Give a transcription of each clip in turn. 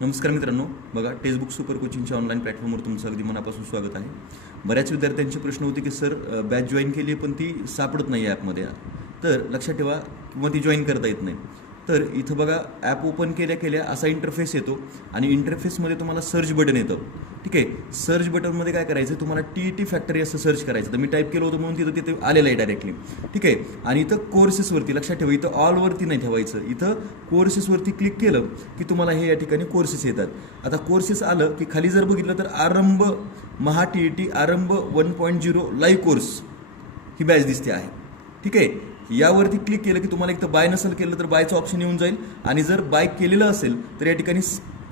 नमस्कार मित्रांनो, बघा टेक्स्टबुक सुपर कोचिंगच्या ऑनलाईन प्लॅटफॉर्मवर तुमचं अगदी मनापासून स्वागत आहे. बऱ्याच विद्यार्थ्यांचे प्रश्न होते की सर बॅच जॉईन केली आहे पण ती सापडत नाही ॲपमध्ये. तर लक्षात ठेवा किंवा ती जॉईन करता येत नाही. तर इथं बघा ॲप ओपन केल्या केल्या असा इंटरफेस येतो आणि इंटरफेसमध्ये तुम्हाला सर्च बटन येतं. ठीक आहे, सर्च बटनमध्ये काय करायचं, तुम्हाला TET फॅक्टरी असं सर्च करायचं. तर मी टाईप केलं होतं म्हणून तिथे आलेलं आहे डायरेक्टली. ठीक आहे, आणि इथं कोर्सेसवरती लक्षात ठेवा, इथं ऑलवरती नाही ठेवायचं. इथं कोर्सेसवरती क्लिक केलं की तुम्हाला हे या ठिकाणी कोर्सेस येतात. आता कोर्सेस आलं की खाली जर बघितलं तर आरंभ महा TET आरंभ 1.0 लाईव्ह कोर्स ही बॅच दिसते आहे. ठीक आहे, यावरती क्लिक केलं की तुम्हाला एक तर बाय नसेल केलं तर बायचं ऑप्शन येऊन जाईल, आणि जर बाय केलेलं असेल तर या ठिकाणी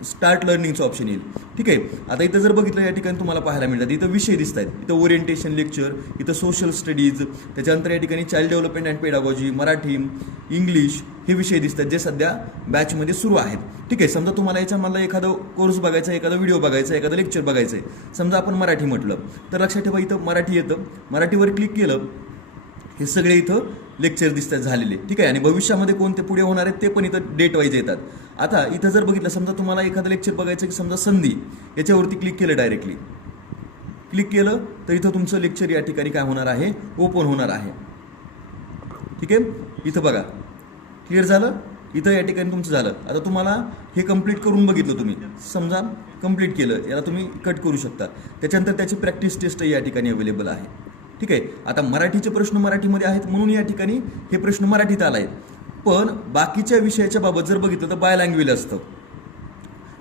स्टार्ट लर्निंगचं ऑप्शन येईल. ठीक आहे, आता इथं जर बघितलं या ठिकाणी तुम्हाला पाहायला मिळतात इथं विषय दिसत आहेत. इथं ओरिएंटेशन लेक्चर, इथं सोशल स्टडीज, त्याच्यानंतर या ठिकाणी child development and pedagogy, Marathi, English हे विषय दिसत आहेत जे सध्या बॅचमध्ये सुरू आहेत. ठीक आहे, समजा तुम्हाला याच्यामधला एखादा कोर्स बघायचा, एखादा व्हिडिओ बघायचा, एखादं लेक्चर बघायचं आहे. समजा आपण मराठी म्हटलं तर लक्षात ठेवा इथं मराठी येतं. मराठीवर क्लिक केलं हे सगळे इथं लेक्चर दिसतात झालेले. ठीक आहे, आणि भविष्यामध्ये कोणते पुढे होणार आहेत ते पण इथं डेट वाईज येतात. आता इथं जर बघितलं, समजा तुम्हाला एखादं लेक्चर बघायचं की समजा संधी, याच्यावरती क्लिक केलं, डायरेक्टली क्लिक केलं तर इथं तुमचं लेक्चर या ठिकाणी काय होणार आहे, ओपन होणार आहे. ठीक आहे, इथं बघा क्लिअर झालं. इथं या ठिकाणी तुमचं झालं. आता तुम्हाला हे कंप्लीट करून बघितलं, तुम्ही समजा कंप्लीट केलं, याला तुम्ही कट करू शकता. त्याच्यानंतर त्याची प्रॅक्टिस टेस्ट या ठिकाणी अवेलेबल आहे. ठीक आहे, आता मराठीचे प्रश्न मराठीमध्ये आहेत म्हणून या ठिकाणी हे प्रश्न मराठीत आला आहे. पण बाकीच्या विषयाच्या बाबत जर बघितलं तर बाय लँग्वेज असतं.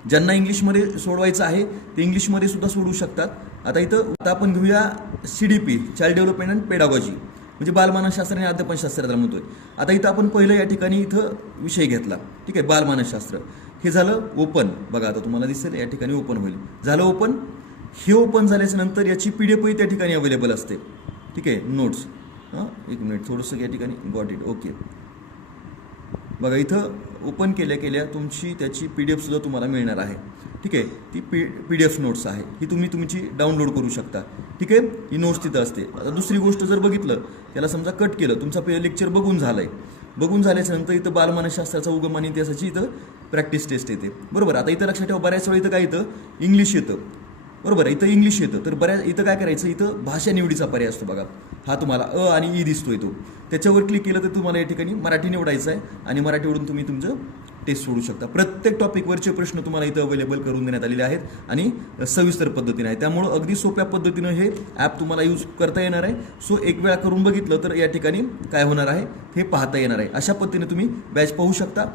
ज्यांना इंग्लिशमध्ये सोडवायचं आहे ते इंग्लिशमध्ये सुद्धा सोडवू शकतात. आता आपण घेऊया CDP child development and pedagogy, म्हणजे बालमानसशास्त्र आणि अध्यापनशास्त्राला म्हणतोय. आता इथं आपण पहिलं या ठिकाणी इथं विषय घेतला. ठीक आहे, बालमानसशास्त्र हे झालं ओपन. बघा आता तुम्हाला दिसेल या ठिकाणी ओपन होईल. झालं ओपन. हे ओपन झाल्याच्या नंतर याची PDF त्या ठिकाणी अवेलेबल असते. ठीक आहे, नोट्स, एक मिनिट थोडंसं या ठिकाणी गॉट इट. ओके, बघा इथं ओपन केल्या केल्या तुमची त्याची PDF सुद्धा तुम्हाला मिळणार आहे. ठीक आहे, ती PDF नोट्स आहे, ही तुम्ही तुमची डाउनलोड करू शकता. ठीक आहे, ही नोट्स तिथं असते. आता दुसरी गोष्ट जर बघितलं, त्याला समजा कट केलं, तुमचा पहिलं लेक्चर बघून झालंय. बघून झाल्याच्या नंतर इथं बालमानसशास्त्राचा उगम आणि इतिहासाची इथं प्रॅक्टिस टेस्ट येते. बरोबर, आता इथं लक्षात ठेवा बऱ्याच वेळा इथं काय येतं, इंग्लिश येतं. बरोबर, इथं इंग्लिश येतं. तर बऱ्याच इथं काय करायचं, इथं भाषा निवडीचा पर्याय असतो. बघा हा तुम्हाला आणि ई दिसतोय, तो त्याच्यावर क्लिक केलं तर तुम्हाला या ठिकाणी मराठी निवडायचं आहे आणि मराठीवरून तुम्ही तुमचं टेस्ट सोडू शकता. प्रत्येक टॉपिकवरचे प्रश्न तुम्हाला इथं अवेलेबल करून देण्यात आलेले आहेत आणि सविस्तर पद्धतीने आहे. त्यामुळं अगदी सोप्या पद्धतीनं हे ॲप तुम्हाला यूज करता येणार आहे. सो एक वेळा करून बघितलं तर या ठिकाणी काय होणार आहे हे पाहता येणार आहे. अशा पद्धतीने तुम्ही बॅच पाहू शकता.